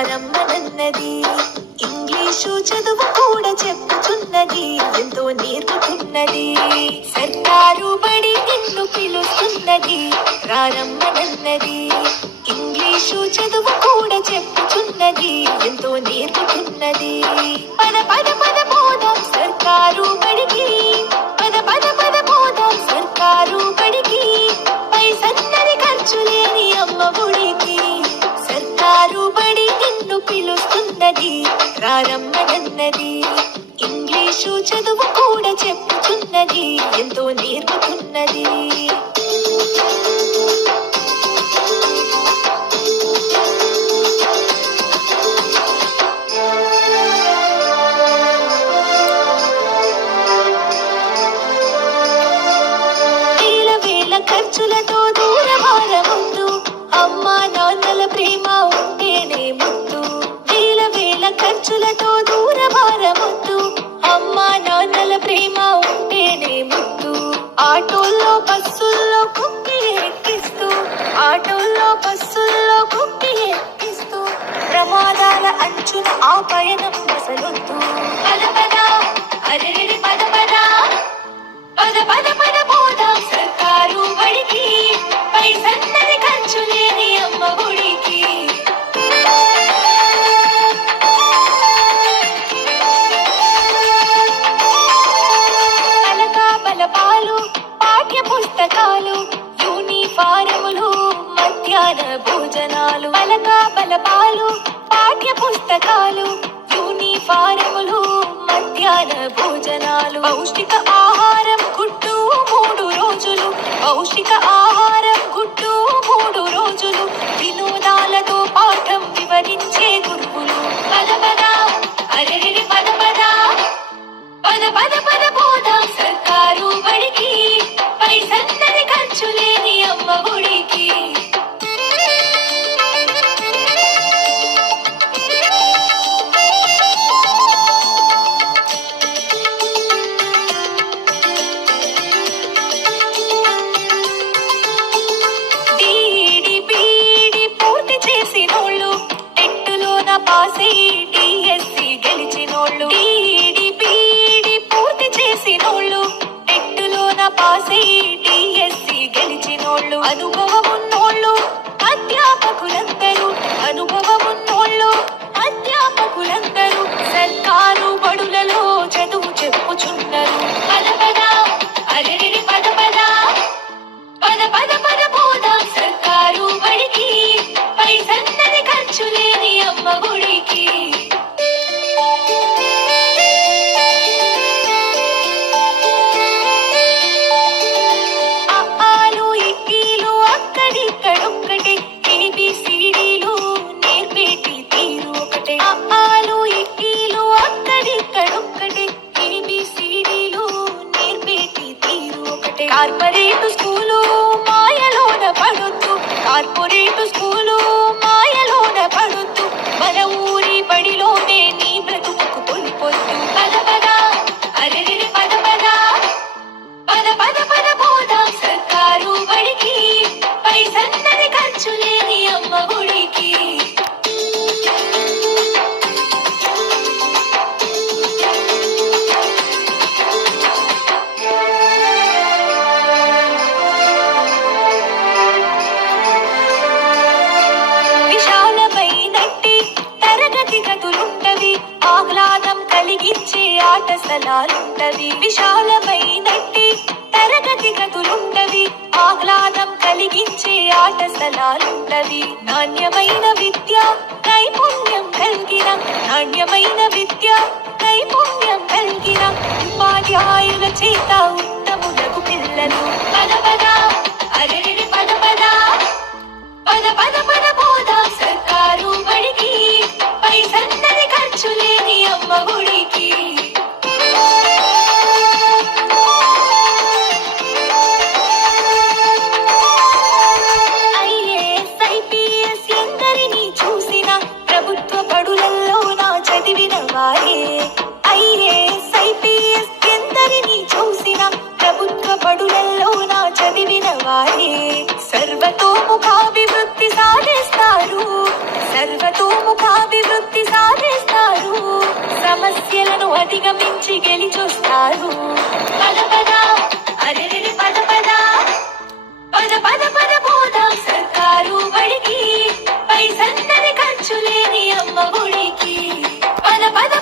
రారమ్మనన్నది. English చదువు కూడా చెప్పుచున్నది, ఎంతో నేర్పుతున్నది. సర్కారు బడి నిన్ను పిలుస్తున్నది, రారమ్మనన్నది. ఇంగ్లీషు చదువు కూడా చెప్పుచున్నది, ఎంతో నేర్పుతున్నది. పద పద పద పోదాం సర్కారు బడికి, పద పద పద పోదాం సర్కారు బడికి. పైసన్నది ఖర్చు లేని అమ్మ ఒడికి. సర్కారు బడి నిన్ను పిలుస్తున్నది, రారమ్మనన్నది. ఇంగ్లీషు చదువు కూడా చెప్పుచున్నది, ఎంతో నేర్పుతున్నది. ఖర్చులతో దూరమారవద్దు, అమ్మా నాన్నల ప్రేమ ఉంటేనే ముద్దు. వేల వేల ఖర్చులతో దూరమారవద్దు, అమ్మా నాన్నల ప్రేమ ఉంటేనే ముద్దు. ఆటోల్లో బస్సుల్లో కుక్కి ఎక్కిస్తూ, ఆటోల్లో బస్సుల్లో కుక్కి ఎక్కిస్తూ, ప్రమాదాల అంచున ఆ పయనం అసలొద్దు. పద పద అరే పద పద, పద పద పద పోదాం సర్కారు బడికి. పైసన్నది ఖర్చు లేని అమ్మ ఒడికి. అలకా బలపాలు, పాఠ్య పుస్తకాలు, యూనిఫారములు, మధ్యాహ్న భోజనాలు. అలకా బలపాలు, పాఠ్య పుస్తకాలు, యూనిఫారములు, మధ్యాహ్న భోజనాలు. పౌష్టిక ఆహారం గుడ్డు 3 రోజులు, పౌష్టిక ఆహారం గుడ్డు 3 రోజులు. వినోదాలతో పాఠం వివరించే గురువులు. పద పద అరే పద పద, పద పద పద పోదాం సర్కారు బడికి. పైసన్నది ఖర్చు లేని అమ్మ ఒడికి. డిఎస్సి గెలిచినోళ్ళు, టీడీపీ పూర్తి చేసినోళ్ళు, టెట్టులోన పాసై డిఎస్సి గెలిచినోళ్ళు. అనుభవమున్నోళ్ళు అధ్యాపకులందరూ, అనుభవమున్నోళ్ళు అధ్యాపకులందరూ సర్కారు బడులలో చదువు చెప్పుచున్నారు. పద పద అరే పద పద, పద పద పద పోదాం సర్కారు బడికి. పైసన్నది ఖర్చు లేని అమ్మ ఒడికి. అఆలు ఇక్కీలు అక్కడిక్కడొక్కటే, ఏబిసిడీలు నేర్పేటి తీరు ఒకటే. అఆలు ఇక్కీలు అక్కడిక్కడొక్కటే, ఏబిసిడీలు నేర్పేటి తీరు ఒకటే. కార్పొరేటు స్కూలు మాయలోన పడొద్దు, కార్పొరేటు స్కూలు మాయలోన పడొద్దు. మన ఊరి బడిలోనే నీ బ్రతుకు తొలిపొద్దు. పద పద అరే పద పద, పద పద పద పోదాం సర్కారు బడికి. పైసన్నది ఖర్చు లేని అమ్మ ఒడికి. విశాలమైనట్టి తరగతి గదులుంటవి, ఆహ్లాదం కలిగించే ఆట స్థలాలుంటవి. విశాలమైనట్టి తరగతి గదులుంటవి, ఆహ్లాదం కలిగించే ఆట స్థలాలుంటవి. నాణ్యమైన విద్య నైపుణ్యం కలిగిన, నాణ్యమైన విద్య నైపుణ్యం కలిగిన ఉపాధ్యాయుల చేత ఉత్తములకు పిల్లలు. పద పద అరే పద పద, పద పద పద పోదాం సర్కారు బడికి. పైసన్నది ఖర్చు లేని అమ్మ ఒడికి. ఐఏఎస్ ఐపీఎస్ ఎందరినీ చూసిన ప్రభుత్వ బడులలో నా చదివిన వారే. ఐఏఎస్ ఐపీఎస్ ఎందరినీ చూసిన ప్రభుత్వ బడులలో నా చదివిన వారే. సర్వతోముఖాభివృద్ధి సాధిస్తారు, సర్వతోముఖ సర్వతోముఖాభివృద్ధి సాధిస్తారు, సమస్యలను అధిగమించి గెలిచొస్తారు. పద పద అరెరెరె పద పద పద పద పద పోదాం సర్కారు బడికి, పైసన్నది ఖర్చు లేని అమ్మ ఒడికి. పద పద